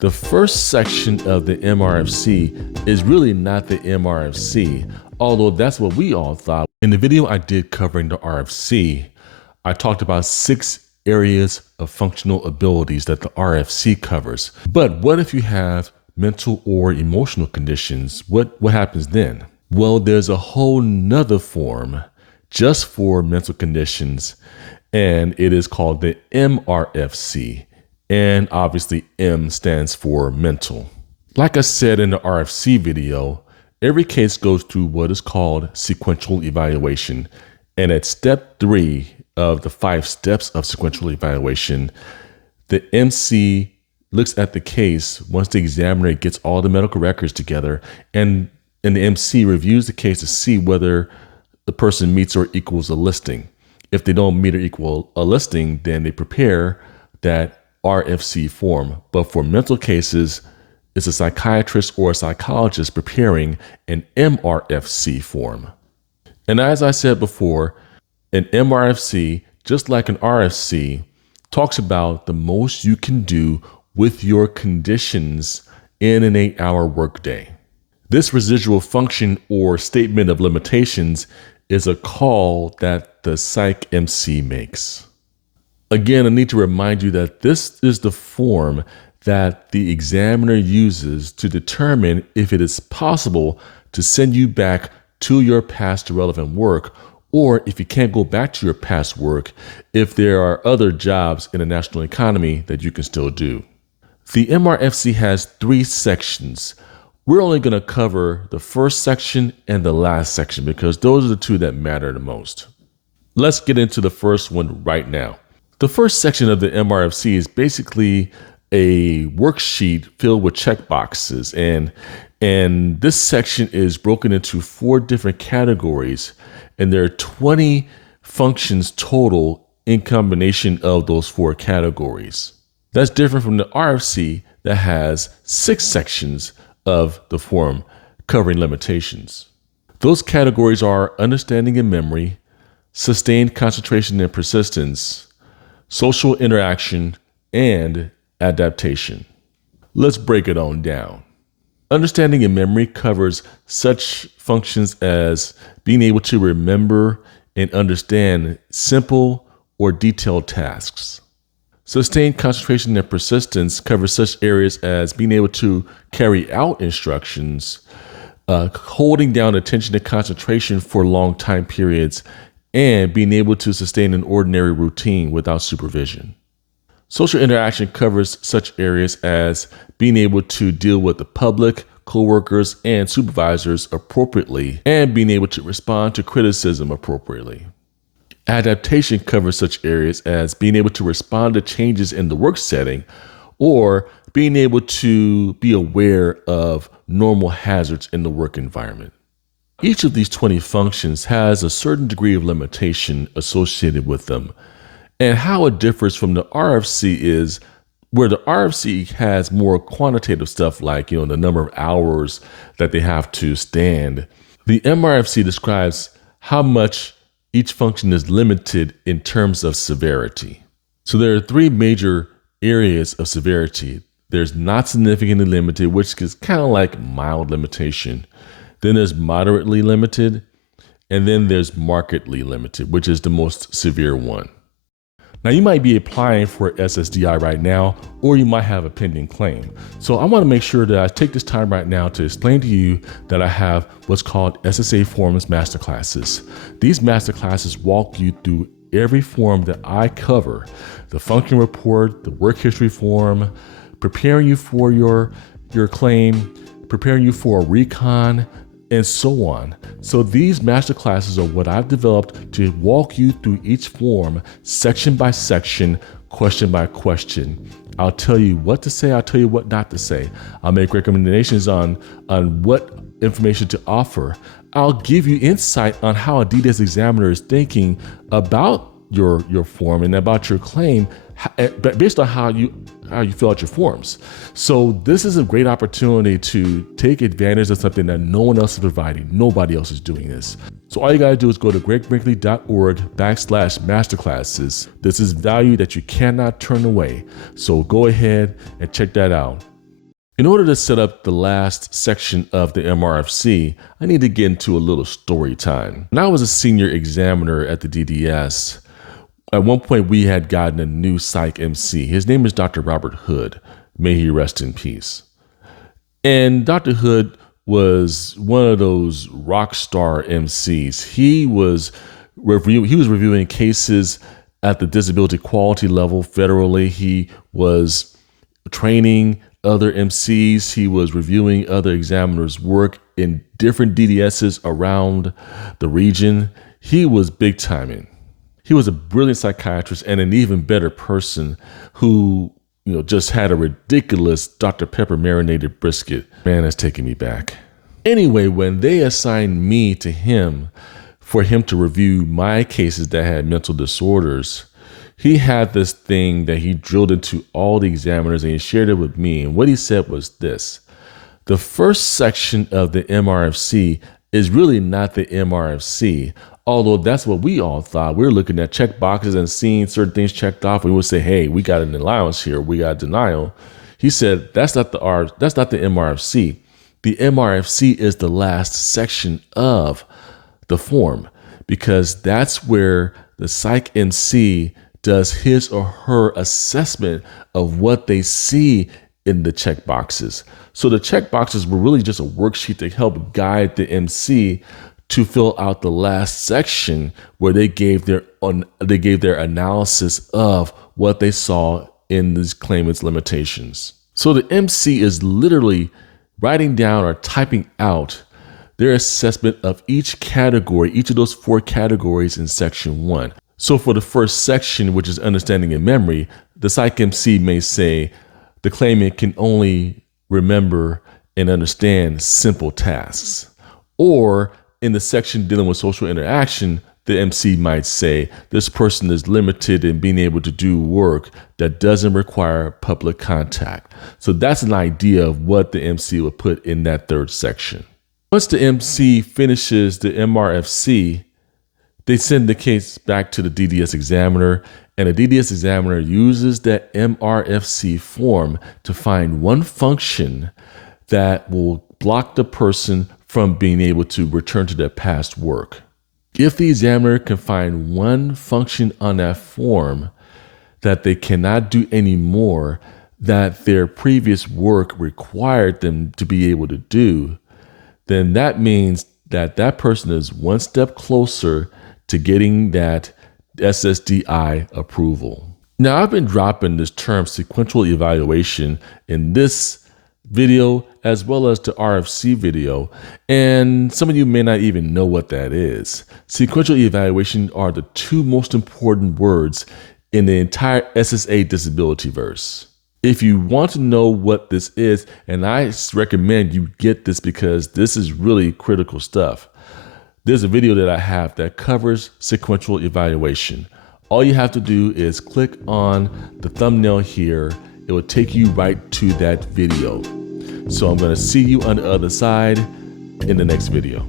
The first section of the MRFC is really not the MRFC, although that's what we all thought. In the video I did covering the RFC, I talked about 6 areas of functional abilities that the RFC covers. But what if you have mental or emotional conditions? What happens then? Well, there's a whole nother form just for mental conditions, and it is called the MRFC. And obviously M stands for mental. Like I said in the RFC video, every case goes through what is called sequential evaluation. And at step 3 of the 5 steps of sequential evaluation, the MC looks at the case once the examiner gets all the medical records together, and the MC reviews the case to see whether the person meets or equals a listing. If they don't meet or equal a listing, then they prepare that RFC form. But for mental cases, it's a psychiatrist or a psychologist preparing an MRFC form. And as I said before, an MRFC, just like an RFC, talks about the most you can do with your conditions in an 8-hour workday. This residual function or statement of limitations is a call that the psych MC makes. Again, I need to remind you that this is the form that the examiner uses to determine if it is possible to send you back to your past relevant work, or if you can't go back to your past work, if there are other jobs in the national economy that you can still do. The MRFC has 3 sections. We're only going to cover the first section and the last section because those are the 2 that matter the most. Let's get into the first one right now. The first section of the MRFC is basically a worksheet filled with checkboxes, and this section is broken into 4 different categories, and there are 20 functions total in combination of those 4 categories. That's different from the RFC that has 6 sections of the form covering limitations. Those categories are understanding and memory, sustained concentration and persistence, social interaction, and adaptation. Let's break it on down. Understanding and memory covers such functions as being able to remember and understand simple or detailed tasks. Sustained concentration and persistence covers such areas as being able to carry out instructions, holding down attention and concentration for long time periods, and being able to sustain an ordinary routine without supervision. Social interaction covers such areas as being able to deal with the public, coworkers, and supervisors appropriately, and being able to respond to criticism appropriately. Adaptation covers such areas as being able to respond to changes in the work setting, or being able to be aware of normal hazards in the work environment. Each of these 20 functions has a certain degree of limitation associated with them. And how it differs from the RFC is where the RFC has more quantitative stuff like, the number of hours that they have to stand. The MRFC describes how much each function is limited in terms of severity. So there are 3 major areas of severity. There's not significantly limited, which is kind of like mild limitation. Then there's moderately limited, and then there's markedly limited, which is the most severe one. Now, you might be applying for SSDI right now, or you might have a pending claim. So I want to make sure that I take this time right now to explain to you that I have what's called SSA Forms Masterclasses. These masterclasses walk you through every form that I cover: the function report, the work history form, preparing you for your claim, preparing you for a recon, and so on. So these masterclasses are what I've developed to walk you through each form, section by section, question by question. I'll tell you what to say, I'll tell you what not to say. I'll make recommendations on what information to offer. I'll give you insight on how a DDS examiner is thinking about your form and about your claim based on how you fill out your forms. So this is a great opportunity to take advantage of something that no one else is providing. Nobody else is doing this. So all you gotta do is go to gregbrinkley.org/masterclasses. This is value that you cannot turn away. So go ahead and check that out. In order to set up the last section of the MRFC, I need to get into a little story time. When I was a senior examiner at the DDS, at one point we had gotten a new Psych MC. His name is Dr. Robert Hood. May he rest in peace. And Dr. Hood was one of those rock star MCs. He was reviewing cases at the disability quality level federally. He was training other MCs. He was reviewing other examiners' work in different DDSs around the region. He was big timing. He was a brilliant psychiatrist and an even better person who, just had a ridiculous Dr. Pepper marinated brisket. Man, that's taking me back. Anyway, when they assigned me to him for him to review my cases that had mental disorders, he had this thing that he drilled into all the examiners and he shared it with me. And what he said was this: the first section of the MRFC is really not the MRFC, although that's what we all thought. We were looking at check boxes and seeing certain things checked off. We would say, hey, we got an allowance here, we got a denial. He said, that's not the MRFC. The MRFC is the last section of the form, because that's where the Psych NC does his or her assessment of what they see in the check boxes. So the check boxes were really just a worksheet to help guide the MC to fill out the last section where they gave their analysis of what they saw in these claimants' limitations. So the MC is literally writing down or typing out their assessment of each category, each of those 4 categories in section 1. So for the first section, which is understanding and memory, the Psych MC may say the claimant can only remember and understand simple tasks. Or in the section dealing with social interaction, the MC might say this person is limited in being able to do work that doesn't require public contact. So that's an idea of what the MC would put in that 3rd section. Once the MC finishes the MRFC, they send the case back to the DDS examiner, and the DDS examiner uses that MRFC form to find one function that will block the person from being able to return to their past work. If the examiner can find one function on that form that they cannot do anymore, that their previous work required them to be able to do, then that means that that person is one step closer to getting that SSDI approval. Now, I've been dropping this term sequential evaluation in this video as well as the RFC video, and some of you may not even know what that is. Sequential evaluation are the 2 most important words in the entire SSA disability verse. If you want to know what this is, and I recommend you get this because this is really critical stuff, there's a video that I have that covers sequential evaluation. All you have to do is click on the thumbnail here. It will take you right to that video. So I'm going to see you on the other side in the next video.